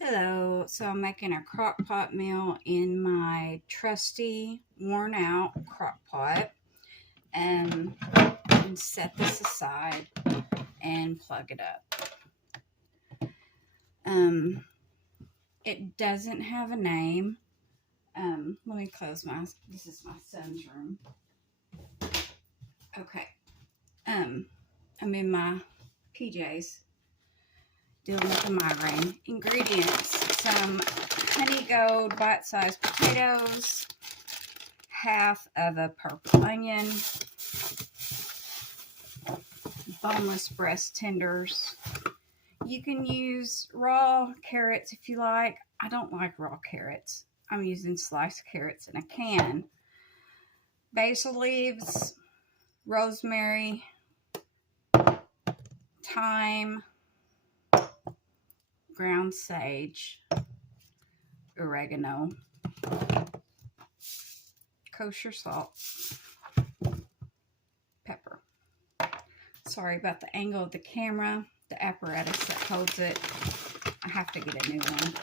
Hello, so I'm making a crock pot meal in my trusty, worn out crock pot, and set this aside and plug it up. It doesn't have a name. Let me close this is my son's room. Okay. I'm in my PJs. Dealing with the migraine. Ingredients: some honey gold bite-sized potatoes, half of a purple onion, boneless breast tenders. You can use raw carrots if you like. I don't like raw carrots. I'm using sliced carrots in a can. Basil leaves, rosemary, thyme, ground sage, oregano, kosher salt, pepper. Sorry about the angle of the camera. The apparatus that holds it, I have to get a new one.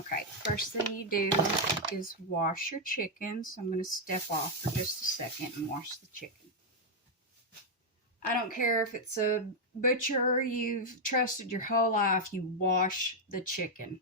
Okay, first thing you do is wash your chicken. So I'm going to step off for just a second and wash the chicken. I don't care if it's a butcher you've trusted your whole life, you wash the chicken.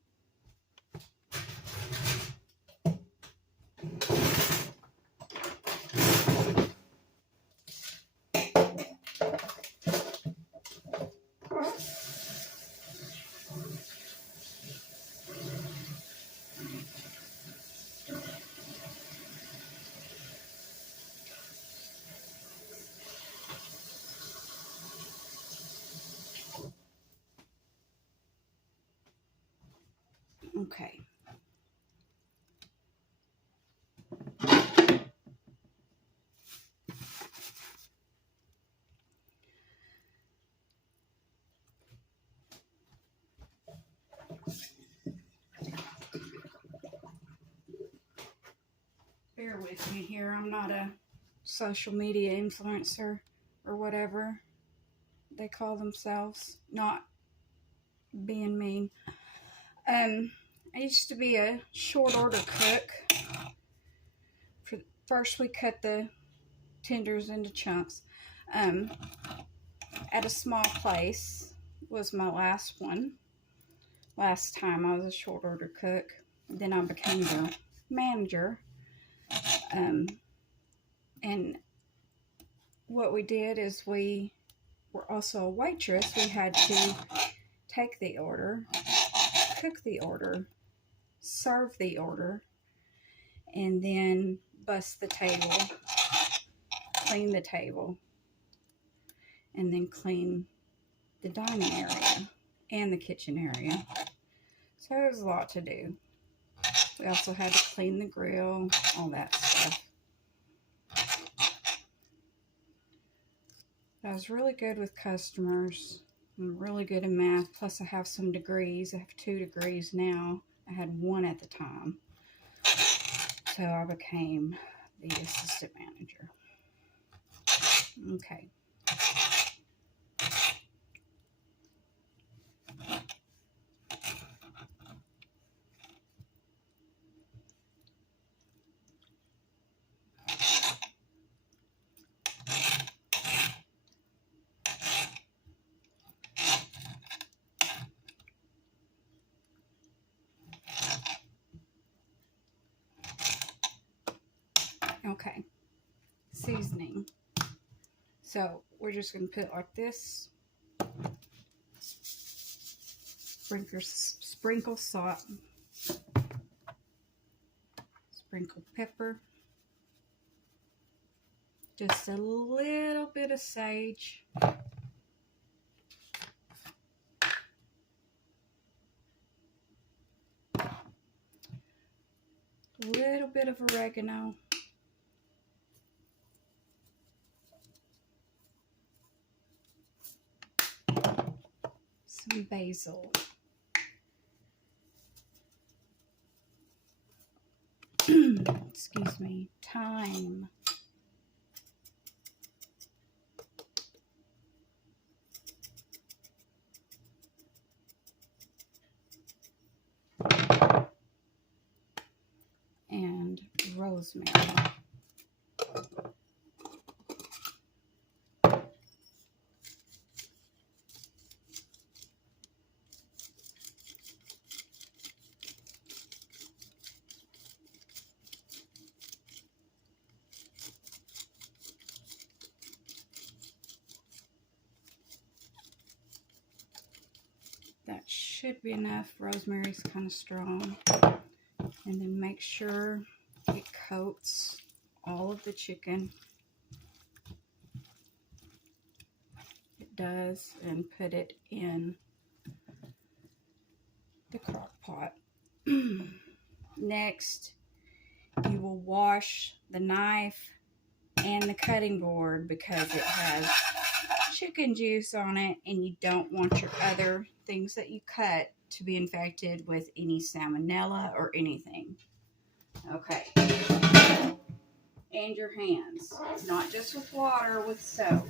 Okay. Bear with me here. I'm not a social media influencer or whatever they call themselves. Not being mean. I used to be a short order cook. First, we cut the tenders into chunks. At a small place was my last one. Last time I was a short order cook. Then I became the manager. And what we did is we were also a waitress. We had to take the order, cook the order, serve the order, and then bust the table, clean the table, and then clean the dining area and the kitchen area. So there was a lot to do. We also had to clean the grill, all that stuff. I was really good with customers. I'm really good in math. Plus I have some degrees. I have 2 degrees now. I had 1 at the time. So I became the assistant manager. Okay. Okay. Seasoning. So we're just going to put it like this. Sprinkle salt. Sprinkle pepper. Just a little bit of sage. A little bit of oregano. Some basil. Excuse me. Thyme. rosemary. That should be enough. Rosemary's kind of strong. And then make sure it coats all of the chicken. It does. And put it in the crock pot. Next, you will wash the knife and the cutting board because it has chicken juice on it, and you don't want your other things that you cut to be infected with any salmonella or anything. Okay. And your hands, not just with water, with soap.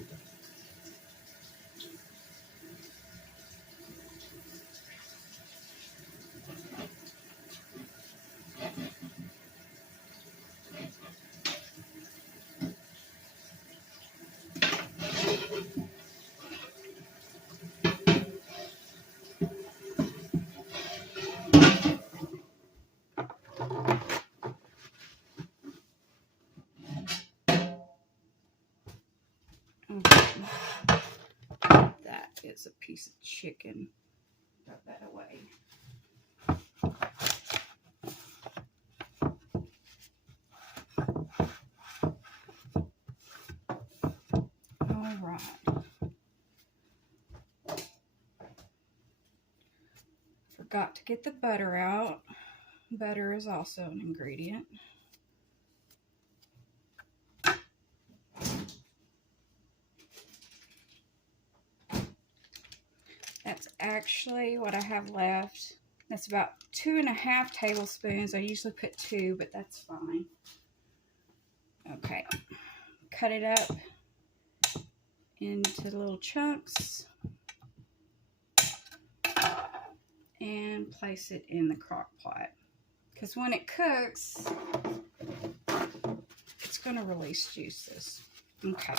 Okay. That is a piece of chicken. Got that away. All right. Forgot to get the butter out. Butter is also an ingredient. That's actually what I have left. That's about 2.5 tablespoons. I usually put 2, but that's fine. Okay. Cut it up into little chunks and place it in the crock pot. Because when it cooks, it's going to release juices. Okay.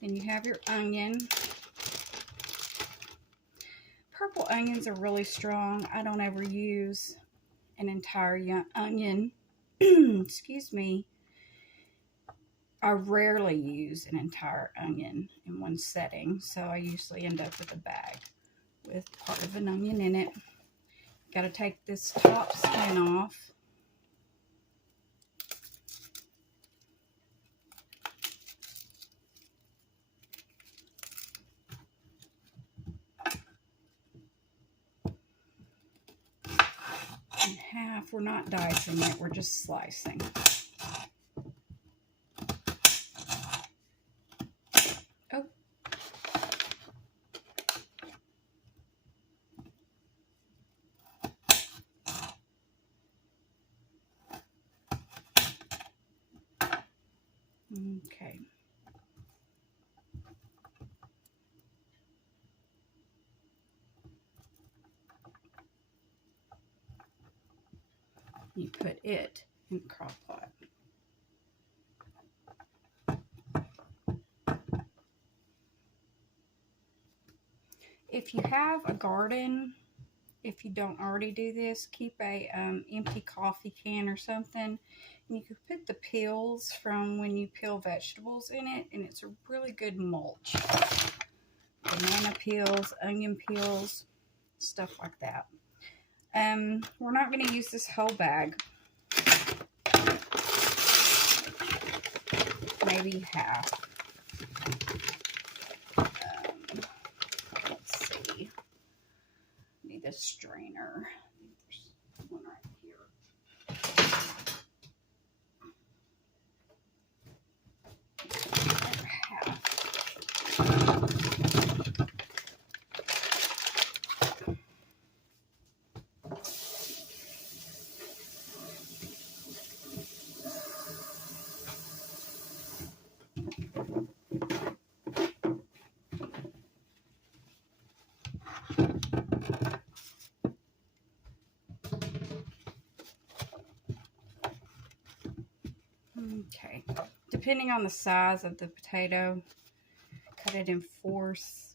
Then you have your onion. Purple onions are really strong. I don't ever use an entire onion. Excuse me. I rarely use an entire onion in one setting, so I usually end up with a bag with part of an onion in it. Got to take this top skin off. In half. We're not dicing it, we're just slicing. Oh. Okay. You put it in the crock pot. If you have a garden, if you don't already do this, keep a empty coffee can or something. And you can put the peels from when you peel vegetables in it, and it's a really good mulch. Banana peels, onion peels, stuff like that. We're not going to use this whole bag. Maybe half. Let's see. Need a strainer. There's one right here. Half. Okay, depending on the size of the potato, cut it in fourths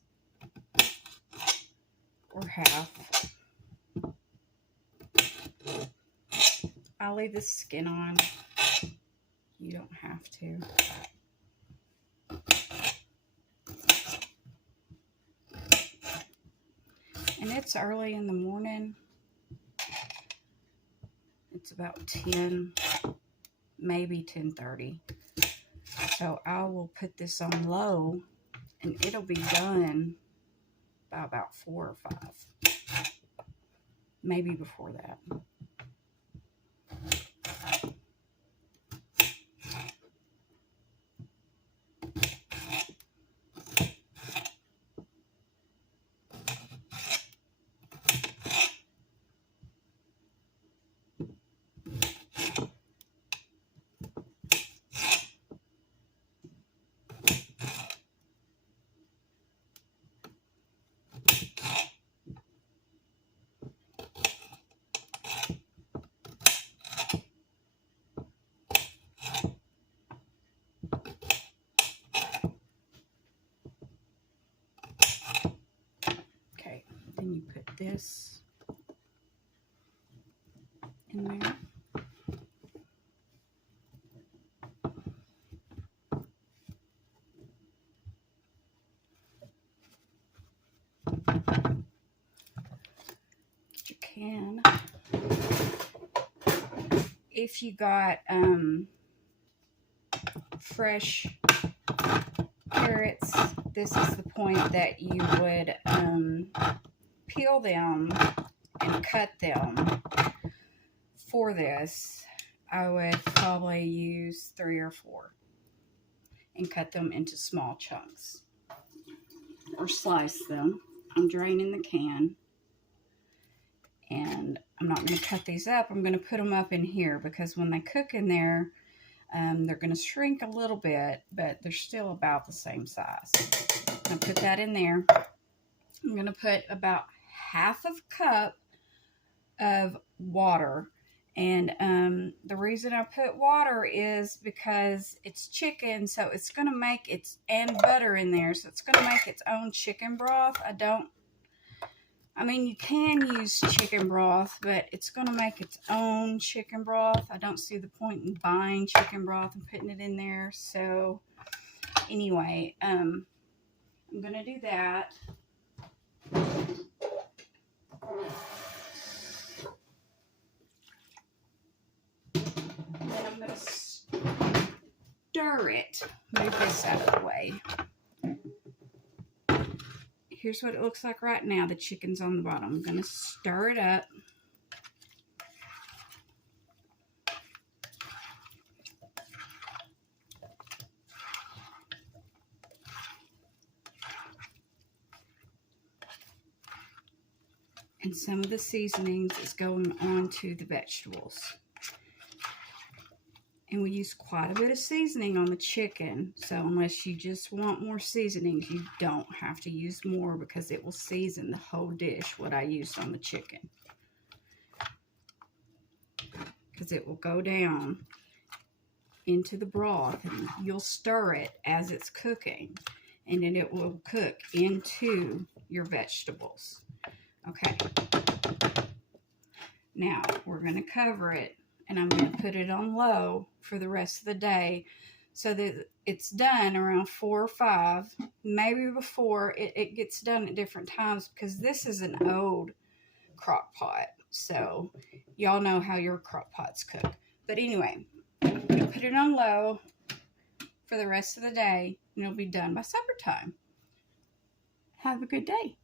or half. I'll leave the skin on. You don't have to. And it's early in the morning. It's about 10, maybe 10:30. So I will put this on low and it'll be done by about 4 or 5. Maybe before that. Then you put this in there. You can, if you got fresh carrots, this is the point that you would peel them and cut them. For this, I would probably use 3 or 4 and cut them into small chunks or slice them. I'm draining the can and I'm not going to cut these up. I'm going to put them up in here because when they cook in there, they're going to shrink a little bit, but they're still about the same size. I put that in there. I'm going to put about half a cup of water. And the reason I put water is because it's chicken, so it's going to make its, and butter in there, so it's going to make its own chicken broth. I mean, you can use chicken broth, but it's going to make its own chicken broth. I don't see the point in buying chicken broth and putting it in there. So anyway, I'm going to do that. Then I'm going to stir it. Move this out of the way. Here's what it looks like right now. The chicken's on the bottom. I'm going to stir it up. And some of the seasonings is going on to the vegetables. And we use quite a bit of seasoning on the chicken. So unless you just want more seasonings, you don't have to use more because it will season the whole dish, what I used on the chicken. Because it will go down into the broth and you'll stir it as it's cooking. And then it will cook into your vegetables. Okay. Now we're going to cover it. And I'm going to put it on low for the rest of the day so that it's done around 4 or 5. Maybe before it gets done at different times because this is an old crock pot. So y'all know how your crock pots cook. But anyway, I'm going to put it on low for the rest of the day and it'll be done by supper time. Have a good day.